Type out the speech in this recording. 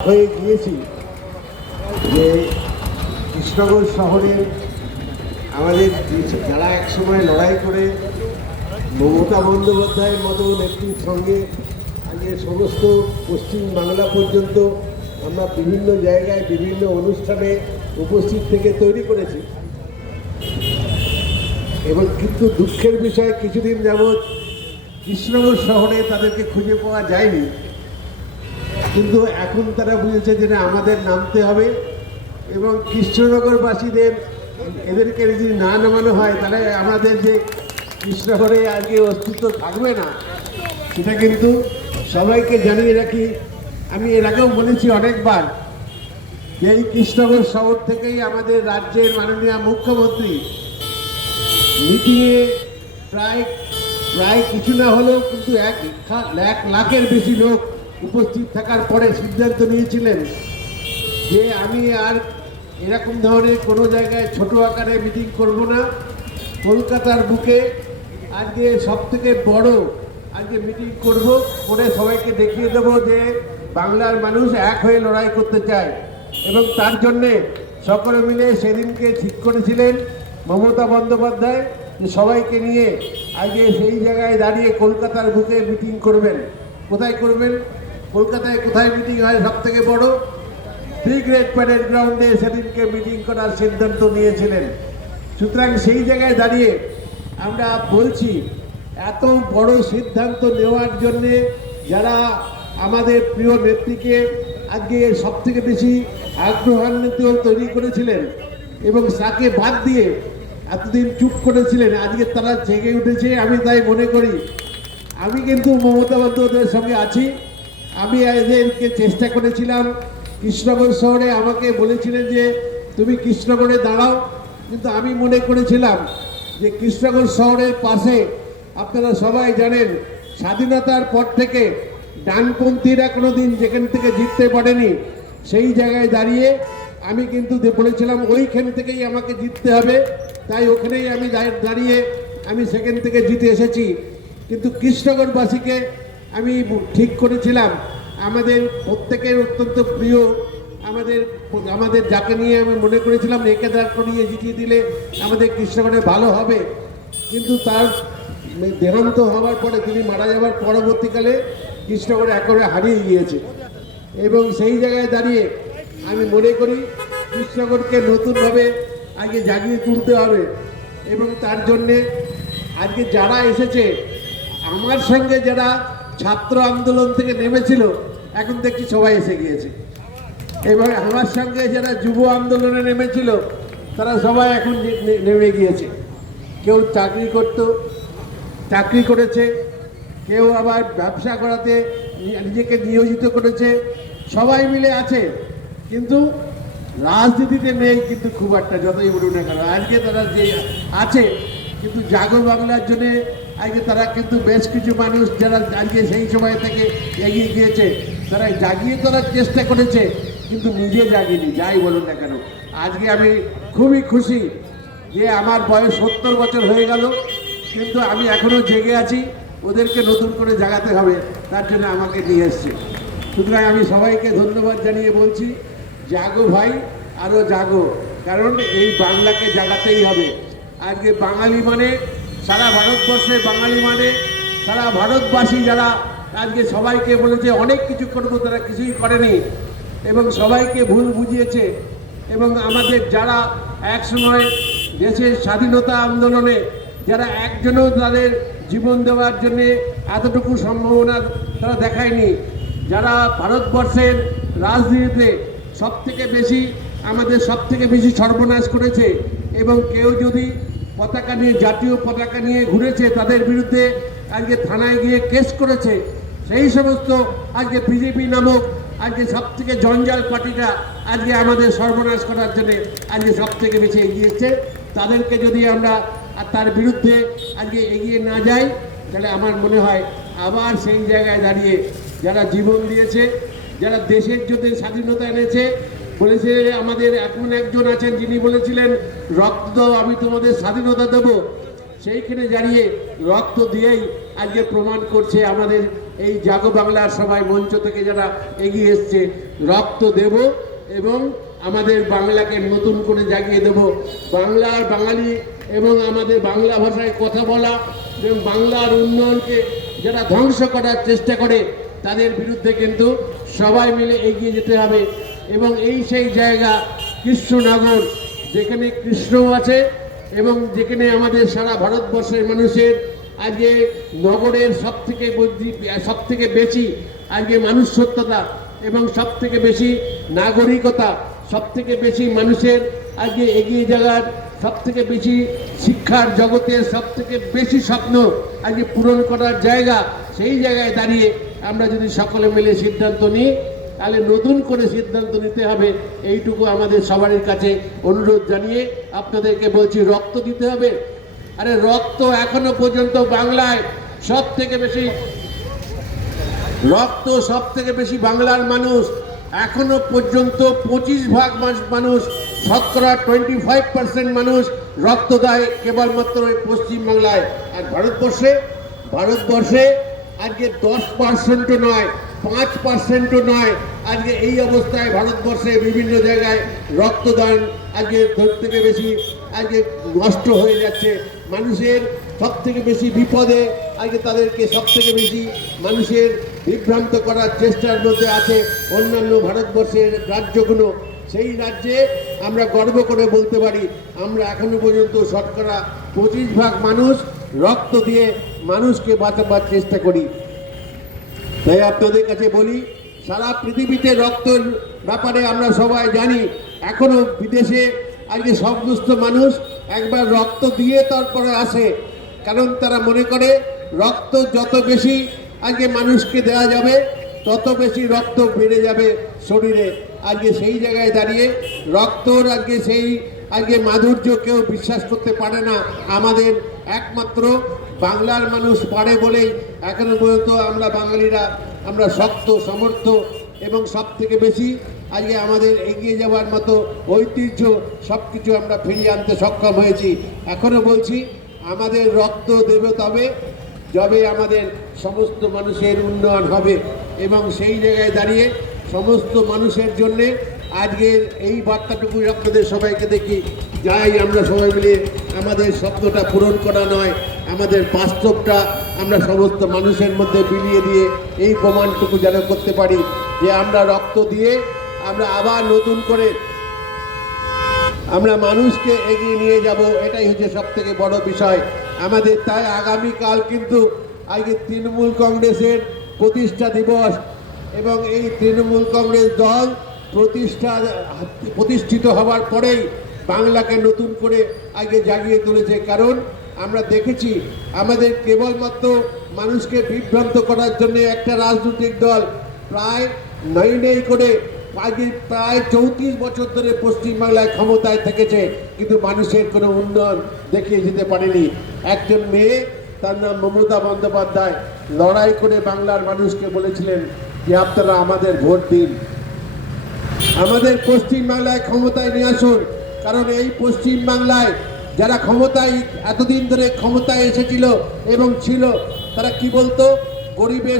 হয়ে গিয়েছি যে কৃষ্ণনগর শহরের আমাদের যারা একসময় লড়াই করে মমতা বন্দ্যোপাধ্যায়ের মতো নেত্রীর সঙ্গে আজকে সমস্ত পশ্চিম বাংলা পর্যন্ত আমরা বিভিন্ন জায়গায় বিভিন্ন অনুষ্ঠানে উপস্থিত থেকে তৈরি করেছি। এবং কিন্তু দুঃখের বিষয় কিছুদিন যাবৎ কৃষ্ণনগর শহরে তাদেরকে খুঁজে পাওয়া যায়নি, কিন্তু এখন তারা বুঝেছে যে না, আমাদের নামতে হবে এবং কৃষ্ণনগরবাসীদের এদেরকে যদি না নামানো হয় তাহলে আমাদের যে কৃষ্ণনগরে আজকে অস্তিত্ব থাকবে না, সেটা কিন্তু সবাইকে জানিয়ে রাখি। আমি এর আগেও বলেছি অনেকবার যে এই কৃষ্ণনগর শহর থেকেই আমাদের রাজ্যের মাননীয় মুখ্যমন্ত্রী মিটিংয়ে প্রায় কিছু না হলেও কিন্তু 1,00,000-এর বেশি লোক উপস্থিত থাকার পরে সিদ্ধান্ত নিয়েছিলেন যে আমি আর এরকম ধরনের কোনো জায়গায় ছোট আকারে মিটিং করব না, কলকাতার বুকে আজকে সব থেকে বড় আজকে মিটিং করে সবাইকে দেখিয়ে দেবো যে বাংলার মানুষ এক হয়ে লড়াই করতে চায়। এবং তার জন্যে সকলে মিলে সেদিনকে ঠিক করেছিলেন মমতা বন্দ্যোপাধ্যায় যে সবাইকে নিয়ে আজকে সেই জায়গায় দাঁড়িয়ে কলকাতার বুকে মিটিং করবেন। কোথায় করবেন? কলকাতায় কোথায় মিটিং হয় সব থেকে বড়? ব্রিগেড প্যারেড গ্রাউন্ডে সেদিনকে মিটিং করার সিদ্ধান্ত নিয়েছিলেন। সুতরাং সেই জায়গায় দাঁড়িয়ে আমরা বলছি, এত বড় সিদ্ধান্ত নেওয়ার জন্যে যারা আমাদের প্রিয় নেত্রীকে আজকে সব থেকে বেশি আগ্রহান্বিত তৈরি করেছিলেন এবং তাকে বাদ দিয়ে এতদিন চুপ করেছিলেন, আজকে তারা জেগে উঠেছে। আমি তাই মনে করি, আমি কিন্তু মমতা বন্দ্যোপাধ্যায়ের সঙ্গে আছি। আমি এদেরকে চেষ্টা করেছিলাম কৃষ্ণনগর শহরে, আমাকে বলেছিলেন যে তুমি কৃষ্ণনগরে দাঁড়াও, কিন্তু আমি মনে করেছিলাম যে কৃষ্ণনগর শহরের পাশে আপনারা সবাই জানেন স্বাধীনতার পর থেকে ডানপন্থীরা কোনো দিন যেখান থেকে জিততে পারেনি, সেই জায়গায় দাঁড়িয়ে আমি কিন্তু বলেছিলাম ওইখান থেকেই আমাকে জিততে হবে। তাই ওখানেই আমি দাঁড়িয়ে আমি সেখান থেকে জিতে এসেছি। কিন্তু কৃষ্ণনগরবাসীকে আমি ঠিক করেছিলাম, আমাদের প্রত্যেকের অত্যন্ত প্রিয় আমাদের যাকে নিয়ে আমি মনে করেছিলাম একে দাঁড় করিয়ে জিতিয়ে দিলে আমাদের কৃষ্ণনগরে ভালো হবে, কিন্তু তার দেহান্ত হওয়ার পরে তিনি মারা যাওয়ার পরবর্তীকালে কৃষ্ণনগরে একেবারে হারিয়ে গিয়েছে। এবং সেই জায়গায় দাঁড়িয়ে আমি মনে করি কৃষ্ণনগরকে নতুনভাবে আগে জাগিয়ে তুলতে হবে। এবং তার জন্যে আজকে যারা এসেছে, আমার সঙ্গে যারা ছাত্র আন্দোলন থেকে নেমেছিল এখন দেখছি সবাই এসে গিয়েছে, এবং আমার সঙ্গে যারা যুব আন্দোলনে নেমেছিল তারা সবাই এখন নেমে গিয়েছে। কেউ চাকরি করেছে, কেউ আবার ব্যবসা করাতে নিজেকে নিয়োজিত করেছে, সবাই মিলে আছে, কিন্তু রাজনীতিতে নেই কিন্তু খুব একটা, যতই বলুন না কেন। আজকে তারা যে আছে কিন্তু জাগো বাংলার জন্যে আজকে তারা কিন্তু বেশ কিছু মানুষ যারা আজকে সেই সময় থেকে এগিয়ে গিয়েছে, তারা জাগিয়ে তোলার চেষ্টা করেছে কিন্তু নিজে জাগিনি, যাই বলুন না কেন। আজকে আমি খুবই খুশি যে আমার বয়স 70 বছর হয়ে গেল, কিন্তু আমি এখনও জেগে আছি। ওদেরকে নতুন করে জাগাতে হবে, তার জন্য আমাকে নিয়ে এসছে। সুতরাং আমি সবাইকে ধন্যবাদ জানিয়ে বলছি, জাগো ভাই, আরও জাগো, কারণ এই বাংলাকে জাগাতেই হবে। আজকে বাঙালি মানে সারা ভারতবর্ষে, বাঙালি মানে সারা ভারতবাসী, যারা আজকে সবাইকে বলেছে অনেক কিছু করবো, তারা কিছুই করেনি এবং সবাইকে ভুল বুঝিয়েছে। এবং আমাদের যারা একসময় দেশের স্বাধীনতা আন্দোলনে যারা একজনও তাদের জীবন দেওয়ার জন্যে এতটুকু সম্ভাবনা তারা দেখায়নি, যারা ভারতবর্ষের রাজনীতিতে আমাদের সব থেকে বেশি সর্বনাশ করেছে, এবং কেউ যদি পতাকা নিয়ে, জাতীয় পতাকা নিয়ে ঘুরেছে, তাদের বিরুদ্ধে আজকে থানায় গিয়ে কেস করেছে, সেই সমস্ত আজকে বিজেপি নামক আজকে সব থেকে জঞ্জাল পার্টিটা আজকে আমাদের সর্বনাশ করার জন্য আজকে সব থেকে বেশি এগিয়েছে। তাদেরকে যদি আমরা তার বিরুদ্ধে আজকে এগিয়ে না যাই, তাহলে আমার মনে হয় আবার সেই জায়গায় দাঁড়িয়ে যারা জীবন দিয়েছে, যারা দেশের জন্য স্বাধীনতা এনেছে, বলেছে আমাদের এমন একজন আছেন যিনি বলেছিলেন রক্ত দাও আমি তোমাদের স্বাধীনতা দেব, সেইখানে দাঁড়িয়ে রক্ত দিয়েই আজকে প্রমাণ করছে আমাদের এই জাগো বাংলার সবাই মঞ্চ থেকে যারা এগিয়ে এসছে, রক্ত দেব এবং আমাদের বাংলাকে নতুন করে জাগিয়ে দেব। বাংলার বাঙালি এবং আমাদের বাংলা ভাষায় কথা বলা এবং বাংলার উন্নয়নকে যারা ধ্বংস করার চেষ্টা করে তাদের বিরুদ্ধে কিন্তু সবাই মিলে এগিয়ে যেতে হবে। এবং এই সেই জায়গা কৃষ্ণনগর, যেখানে কৃষ্ণ আছে এবং যেখানে আমাদের সারা ভারতবর্ষের মানুষের আজকে নগরের সব থেকে বেশি আজকে মানুষত্বতা এবং সব থেকে বেশি নাগরিকতা, সব থেকে বেশি মানুষের আজকে এগিয়ে যাওয়ার, সব থেকে বেশি শিক্ষার জগতের সব থেকে বেশি স্বপ্ন আজকে পূরণ করার জায়গা। সেই জায়গায় দাঁড়িয়ে আমরা যদি সকলে মিলে সিদ্ধান্ত নিই তাহলে নতুন করে সিদ্ধান্ত নিতে হবে। এইটুকু আমাদের সবারই কাছে অনুরোধ জানিয়ে আপনাদেরকে বলছি, রক্ত দিতে হবে। আরে রক্ত এখনো পর্যন্ত বাংলায় সব থেকে বেশি বাংলার মানুষ এখনো পর্যন্ত 25% মানুষ, শতকরা 25% মানুষ রক্ত দেয় কেবলমাত্র এই পশ্চিমবাংলায়। আর ভারতবর্ষে আজকে 10% নয়, 5% নয়, আজকে এই অবস্থায় ভারতবর্ষে বিভিন্ন জায়গায় রক্তদান আজকে থেকে বেশি আজকে নষ্ট হয়ে যাচ্ছে। মানুষের সব থেকে বেশি বিপদে আজকে তাদেরকে সব থেকে বেশি মানুষের বিভ্রান্ত করার চেষ্টার মধ্যে আছে অন্যান্য ভারতবর্ষের রাজ্যগুলো। সেই রাজ্যে আমরা গর্ব করে বলতে পারি আমরা এখনো পর্যন্ত শতকরা 25% মানুষ রক্ত দিয়ে মানুষকে বাঁচাবার চেষ্টা করি। তাই আপনাদের কাছে বলি, সারা পৃথিবীতে রক্তের ব্যাপারে আমরা সবাই জানি। এখনো বিদেশে আজকে সমস্ত মানুষ একবার রক্ত দিয়ে তারপরে আসে, কারণ তারা মনে করে রক্ত যত বেশি আজকে মানুষকে দেওয়া যাবে তত বেশি রক্ত বেড়ে যাবে শরীরে। আজকে সেই জায়গায় দাঁড়িয়ে রক্তর আজকে মাধুর্য কেউ বিশ্বাস করতে পারে না। আমাদের একমাত্র বাংলার মানুষ পারে বলেই এখনো পর্যন্ত আমরা বাঙালিরা আমরা শক্ত সমর্থ এবং সব থেকে বেশি আজকে আমাদের এগিয়ে যাওয়ার মতো ঐতিহ্য সব কিছু আমরা ফিরিয়ে আনতে সক্ষম হয়েছি। এখনো বলছি আমাদের রক্ত দেবে যবে আমাদের সমস্ত মানুষের উন্নয়ন হবে। এবং সেই জায়গায় দাঁড়িয়ে সমস্ত মানুষের জন্যে আজকের এই বার্তাটুকু আপনাদের সবাইকে দেখি যাই আমরা সবাই মিলে আমাদের স্বপ্নটা পূরণ করা নয়, আমাদের বাস্তবটা আমরা সমস্ত মানুষের মধ্যে বিলিয়ে দিয়ে এই প্রমাণটুকু যেন করতে পারি যে আমরা রক্ত দিয়ে আমরা আবার নতুন করে আমরা মানুষকে এগিয়ে নিয়ে যাব। এটাই হচ্ছে সব থেকে বড় বিষয় আমাদের। তাই আগামীকাল কিন্তু আজকে তৃণমূল কংগ্রেসের প্রতিষ্ঠা দিবস এবং এই তৃণমূল কংগ্রেস দল প্রতিষ্ঠিত হওয়ার পরেই বাংলাকে নতুন করে আগে জাগিয়ে তুলেছে। কারণ আমরা দেখেছি আমাদের কেবলমাত্র মানুষকে বিভ্রান্ত করার জন্য একটা রাজনৈতিক দল প্রায় নেই করে আগে প্রায় 34 বছর ধরে পশ্চিমবাংলায় ক্ষমতায় থেকেছে, কিন্তু মানুষের কোনো উন্নয়ন দেখিয়ে যেতে পারেনি। একজন মেয়ে, তার নাম মমতা বন্দ্যোপাধ্যায়, লড়াই করে বাংলার মানুষকে বলেছিলেন যে আপনারা আমাদের ভোট দিন, আমাদের পশ্চিমবাংলায় ক্ষমতায় নিয়ে আসুন। কারণ এই পশ্চিমবাংলায় যারা ক্ষমতায় এতদিন ধরে ক্ষমতায় এসেছিল এবং ছিল, তারা কি বলতো, গরিবের